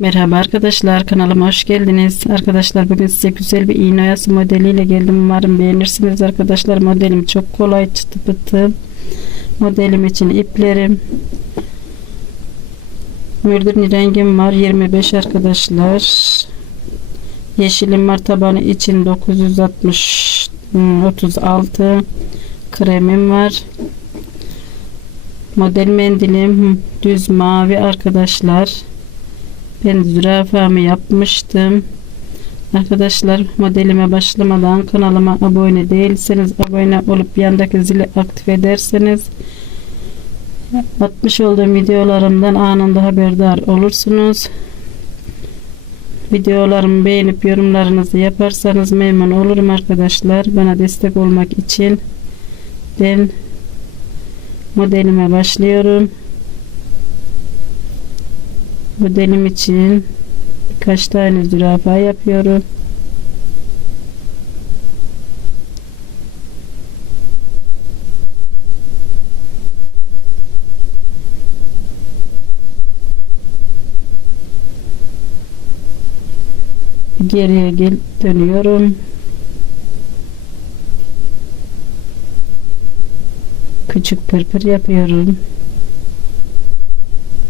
Merhaba arkadaşlar kanalıma hoş geldiniz. Arkadaşlar bugün size güzel bir iğne oyası modeliyle geldim. Umarım beğenirsiniz arkadaşlar. Modelim çok kolay çıtı pıtı. Modelim için iplerim. Mürdün rengim var 25 arkadaşlar. Yeşilim var tabanı için 960 hmm, 36 kremim var. Model mendilim düz mavi arkadaşlar. Ben zürafamı yapmıştım. Arkadaşlar modelime başlamadan kanalıma abone değilseniz abone olup yandaki zili aktif ederseniz atmış olduğum videolarımdan anında haberdar olursunuz. Videolarımı beğenip yorumlarınızı yaparsanız memnun olurum arkadaşlar. Bana destek olmak için ben modelime başlıyorum. Modelim için birkaç tane zürafa yapıyorum. Geriye gel dönüyorum. Küçük pırpır yapıyorum.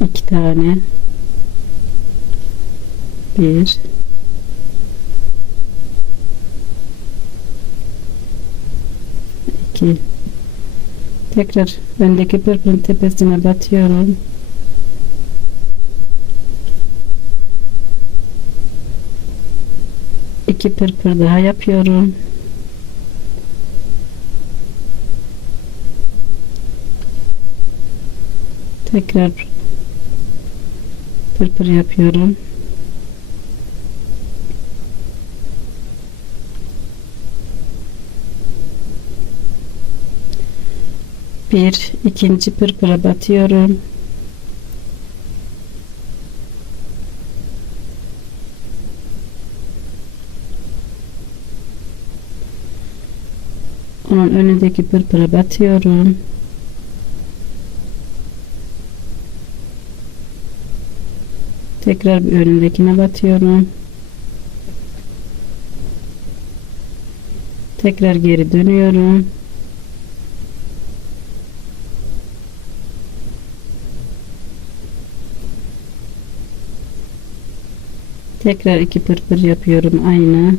İki tane. Bir. iki. Tekrar öndeki pırpırın tepesine batıyorum. İki pırpır daha yapıyorum. Tekrar pırpır yapıyorum. Bir ikinci pırpıra batıyorum. Onun önündeki pırpıra batıyorum. Tekrar bir önündekine batıyorum. Tekrar geri dönüyorum Tekrar iki pırpır yapıyorum aynı.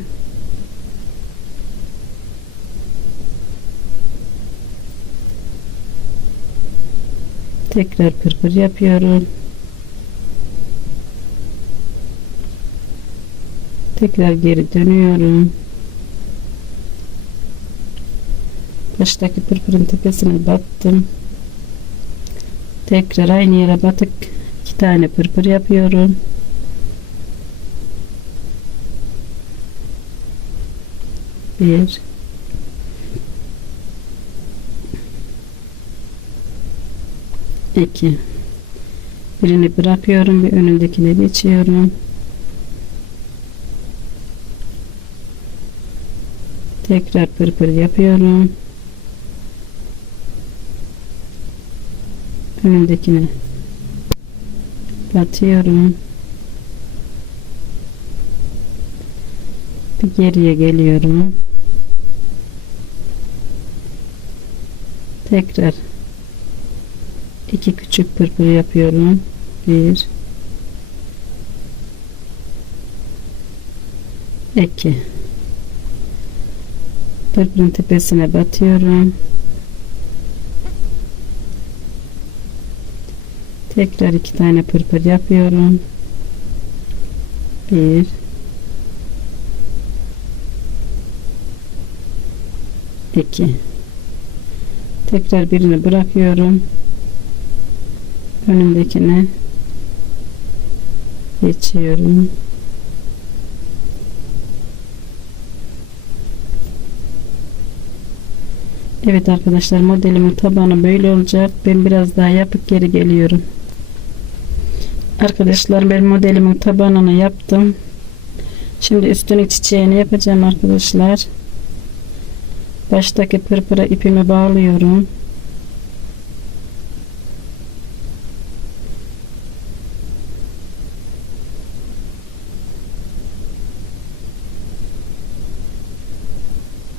Tekrar pırpır yapıyorum. Tekrar geri dönüyorum. Baştaki pırpırın tepesine battım. Tekrar aynı yere batık iki tane pırpır yapıyorum. Bir iki birini bırakıyorum bir önündekine geçiyorum. Tekrar pırpır yapıyorum. Önündekine batıyorum. Bir geriye geliyorum tekrar. İki küçük pırpır yapıyorum. Bir. İki. Pırpırın tepesine batıyorum. Tekrar iki tane pırpır yapıyorum. Bir. İki tekrar birini bırakıyorum. Önümdekine geçiyorum. Evet arkadaşlar modelimin tabanı böyle olacak. Ben biraz daha yapıp geri geliyorum. Arkadaşlar ben modelimin tabanını yaptım. Şimdi üstünün çiçeğini yapacağım arkadaşlar baştaki pırpıra ipimi bağlıyorum.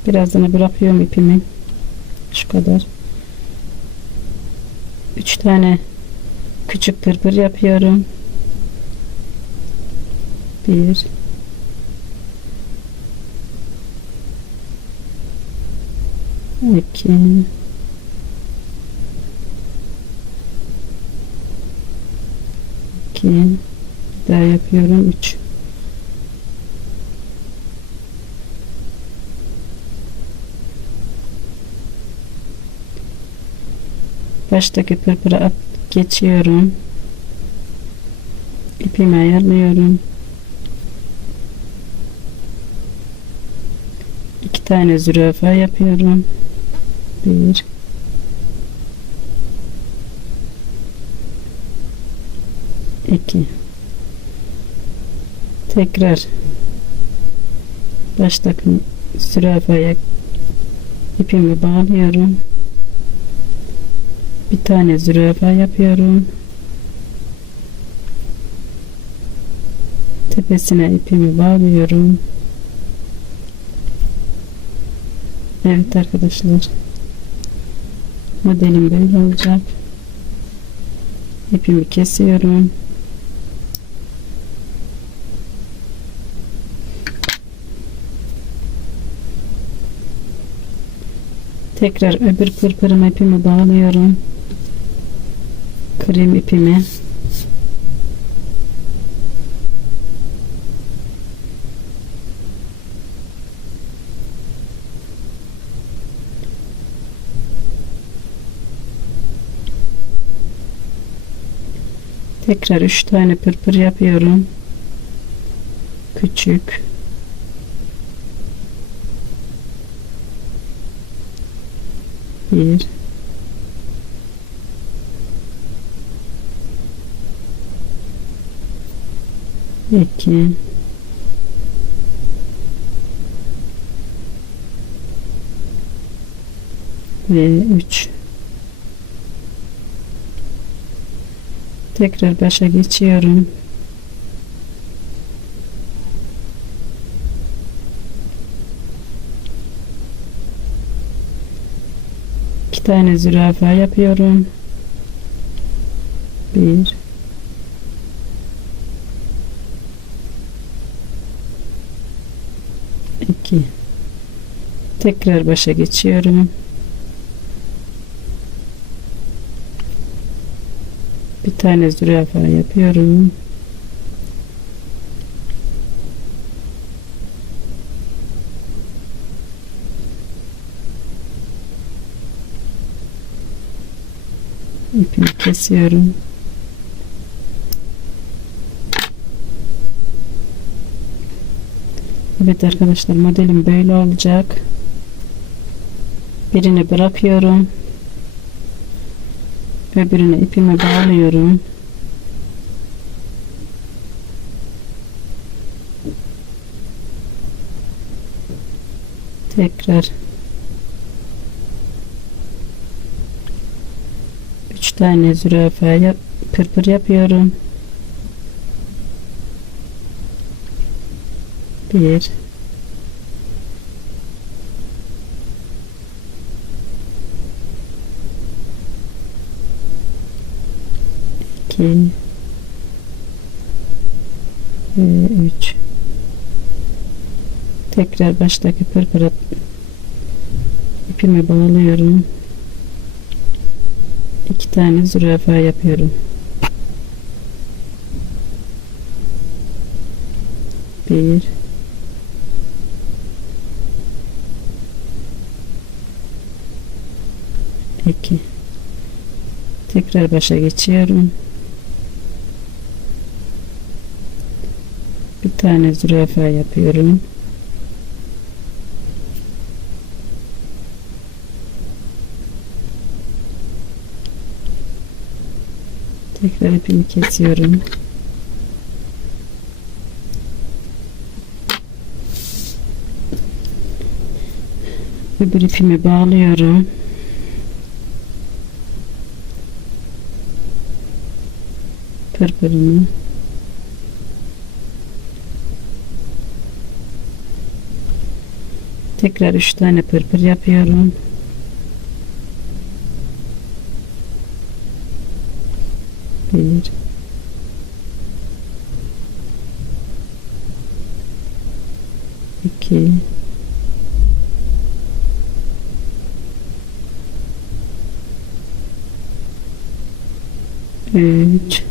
Birazdan bırakıyorum ipimi. Şu kadar. 3 tane küçük pırpır yapıyorum. 1 Peki. Peki. Bir daha yapıyorum. 3. Baştaki pırpıra geçiyorum. İpimi ayarlıyorum. İki tane zürafa yapıyorum. Bir. iki. Tekrar baştaki zürafaya ipimi bağlıyorum. Bir tane zürafa yapıyorum. Tepesine ipimi bağlıyorum. Evet arkadaşlar. Modelim böyle olacak. İpimi kesiyorum. Tekrar öbür pırpırıma ipimi bağlıyorum. Krem ipimi. Tekrar üç tane pırpır yapıyorum. Küçük. Bir. iki ve üç tekrar başa geçiyorum. İki tane zürafa yapıyorum. Bir. 2 tekrar başa geçiyorum tane zürafa yapıyorum ipimi kesiyorum Evet arkadaşlar modelim böyle olacak. Birini bırakıyorum. Öbürüne ipimi bağlıyorum. Tekrar üç tane zürafa yap, pırpır yapıyorum. Bir. İki ve üç. Tekrar baştaki pırpıra ipimi bağlıyorum. İki tane zürafa yapıyorum. Bir 2 tekrar başa geçiyorum tane zürafa yapıyorum. Tekrar ipimi kesiyorum. Öbür ipimi bağlıyorum. Pırpırını Tekrar 3 tane pırpır yapıyorum. Bir. İki. Üç.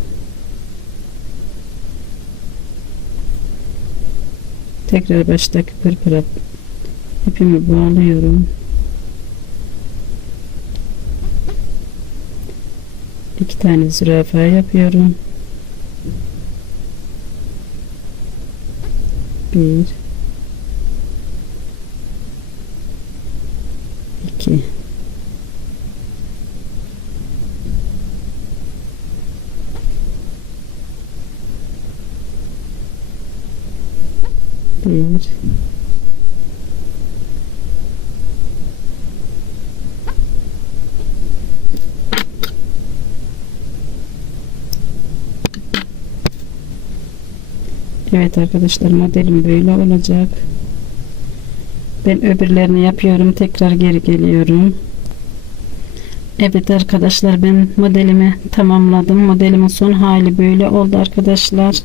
Tekrar baştaki pırpıra ipimi bağlıyorum. İki tane zürafa yapıyorum. Bir. iki. Bir. Evet arkadaşlar modelim böyle olacak. Ben öbürlerini yapıyorum. Tekrar geri geliyorum. Evet arkadaşlar ben modelimi tamamladım. Modelimin son hali böyle oldu arkadaşlar.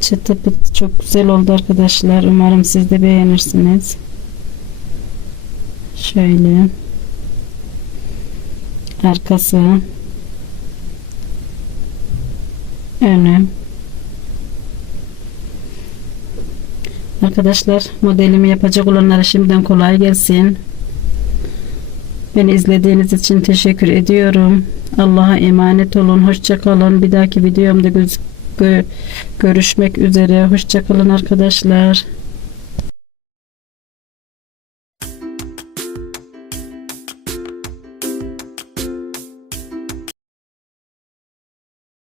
Çıtı pıtı çok güzel oldu arkadaşlar. Umarım siz de beğenirsiniz. Şöyle. Arkası. Önü. Arkadaşlar modelimi yapacak olanlara şimdiden kolay gelsin. Beni izlediğiniz için teşekkür ediyorum. Allah'a emanet olun. Hoşçakalın. Bir dahaki videomda görüşmek üzere. Hoşçakalın arkadaşlar.